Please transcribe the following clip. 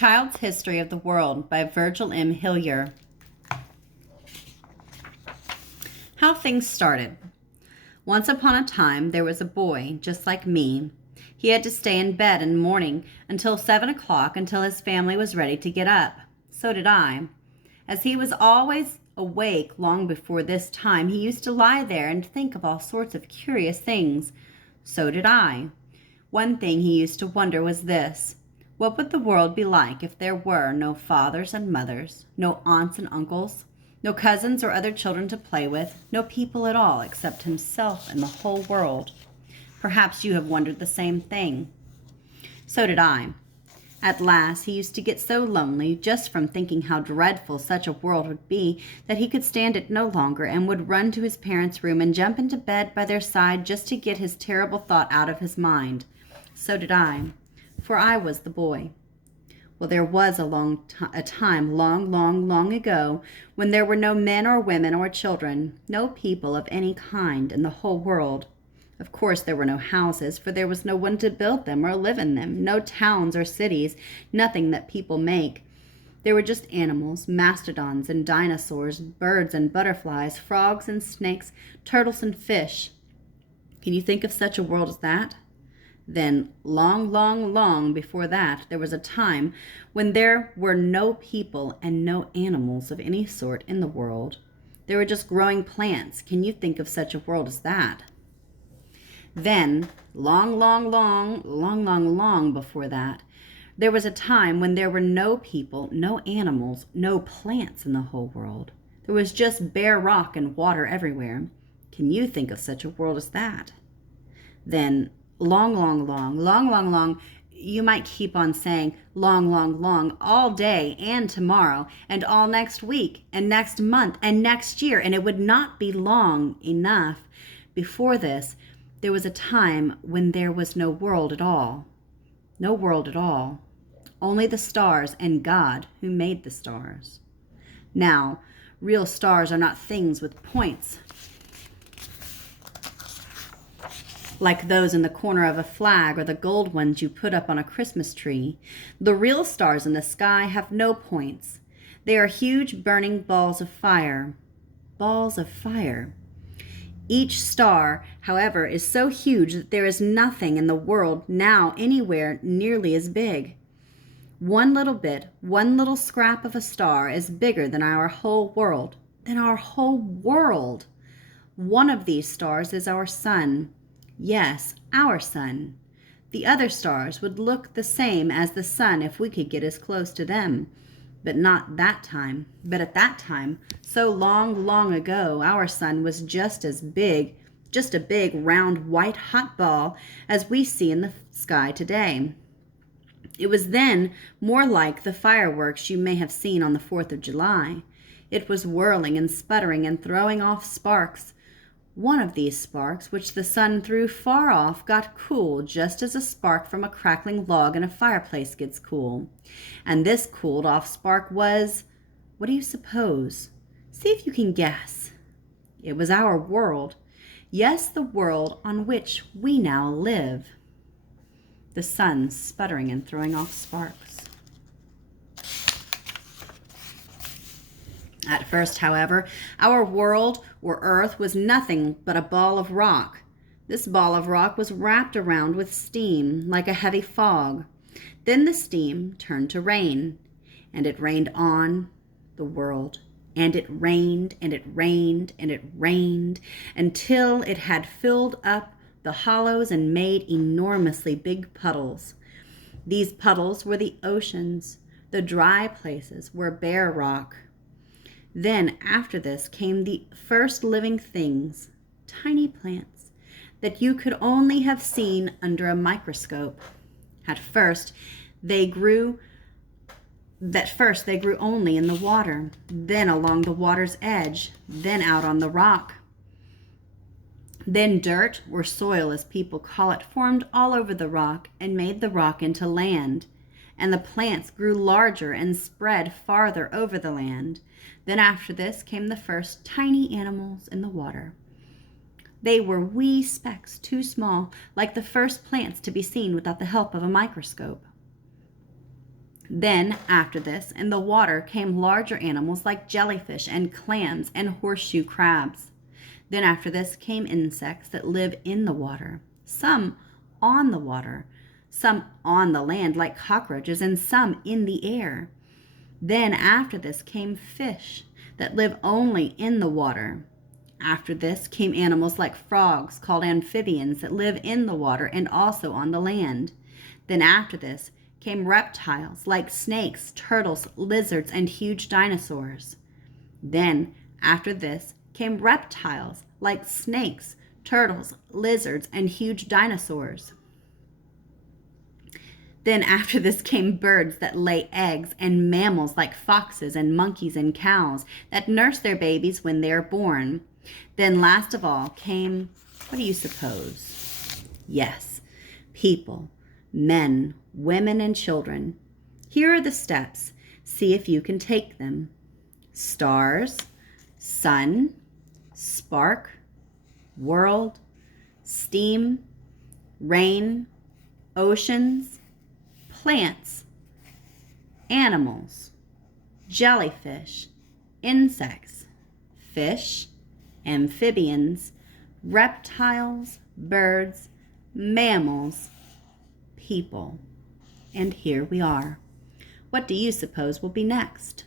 Child's History of the World by Virgil M. Hillyer. How things started. Once upon a time, there was a boy, just like me. He had to stay in bed in the morning until 7 o'clock until his family was ready to get up. So did I. As he was always awake long before this time, he used to lie there and think of all sorts of curious things. So did I. One thing he used to wonder was this: what would the world be like if there were no fathers and mothers, no aunts and uncles, no cousins or other children to play with, no people at all except himself and the whole world? Perhaps you have wondered the same thing. So did I. At last, he used to get so lonely just from thinking how dreadful such a world would be that he could stand it no longer and would run to his parents' room and jump into bed by their side just to get his terrible thought out of his mind. So did I, for I was the boy. Well, there was a time long ago when there were no men or women or children, no people of any kind in the whole world. Of course, there were no houses, for there was no one to build them or live in them, no towns or cities, nothing that people make. There were just animals, mastodons and dinosaurs, birds and butterflies, frogs and snakes, turtles and fish. Can you think of such a world as that? Then, long before that, there was a time when there were no people and no animals of any sort in the world. There were just growing plants. Can you think of such a world as that? Then, long before that, there was a time when there were no people, no animals, no plants in the whole world. There was just bare rock and water everywhere. Can you think of such a world as that? Then, long, you might keep on saying long, all day and tomorrow and all next week and next month and next year, and it would not be long enough. Before this, there was a time when there was no world at all. No world at all. Only the stars and God who made the stars. Now, real stars are not things with points like those in the corner of a flag or the gold ones you put up on a Christmas tree. The real stars in the sky have no points. They are huge burning balls of fire. Balls of fire. Each star, however, is so huge that there is nothing in the world now anywhere nearly as big. One little scrap of a star is bigger than our whole world. One of these stars is our sun. Yes, our sun. The other stars would look the same as the sun if we could get as close to them. But at that time, so long ago, our sun was just a big, round, white, hot ball as we see in the sky today. It was then more like the fireworks you may have seen on the 4th of July. It was whirling and sputtering and throwing off sparks. One of these sparks, which the sun threw far off, got cool just as a spark from a crackling log in a fireplace gets cool. And this cooled off spark was, what do you suppose? See if you can guess. It was our world. Yes, the world on which we now live. The sun sputtering and throwing off sparks. At first, however, our world, or earth, was nothing but a ball of rock. This ball of rock was wrapped around with steam, like a heavy fog. Then the steam turned to rain, and it rained on the world. And it rained, and it rained, and it rained, until it had filled up the hollows and made enormously big puddles. These puddles were the oceans. The dry places were bare rock. Then, after this, came the first living things, tiny plants, that you could only have seen under a microscope. At first, they grew only in the water, then along the water's edge, then out on the rock. Then dirt, or soil as people call it, formed all over the rock and made the rock into land. And the plants grew larger and spread farther over the land. Then after this came the first tiny animals in the water. They were wee specks, too small, like the first plants to be seen without the help of a microscope. Then, after this, in the water came larger animals like jellyfish and clams and horseshoe crabs. Then after this came insects that live in the water, some on the water, some on the land like cockroaches, and some in the air. Then after this came fish that live only in the water. After this came animals like frogs called amphibians that live in the water and also on the land. Then after this came reptiles like snakes, turtles, lizards, and huge dinosaurs. Then after this came reptiles like snakes, turtles, lizards, and huge dinosaurs. Then after this came birds that lay eggs, and mammals like foxes and monkeys and cows that nurse their babies when they are born. Then last of all came, what do you suppose? Yes, people, men, women, and children. Here are the steps. See if you can take them. Stars, sun, spark, world, steam, rain, oceans, plants, animals, jellyfish, insects, fish, amphibians, reptiles, birds, mammals, people. And here we are. What do you suppose will be next?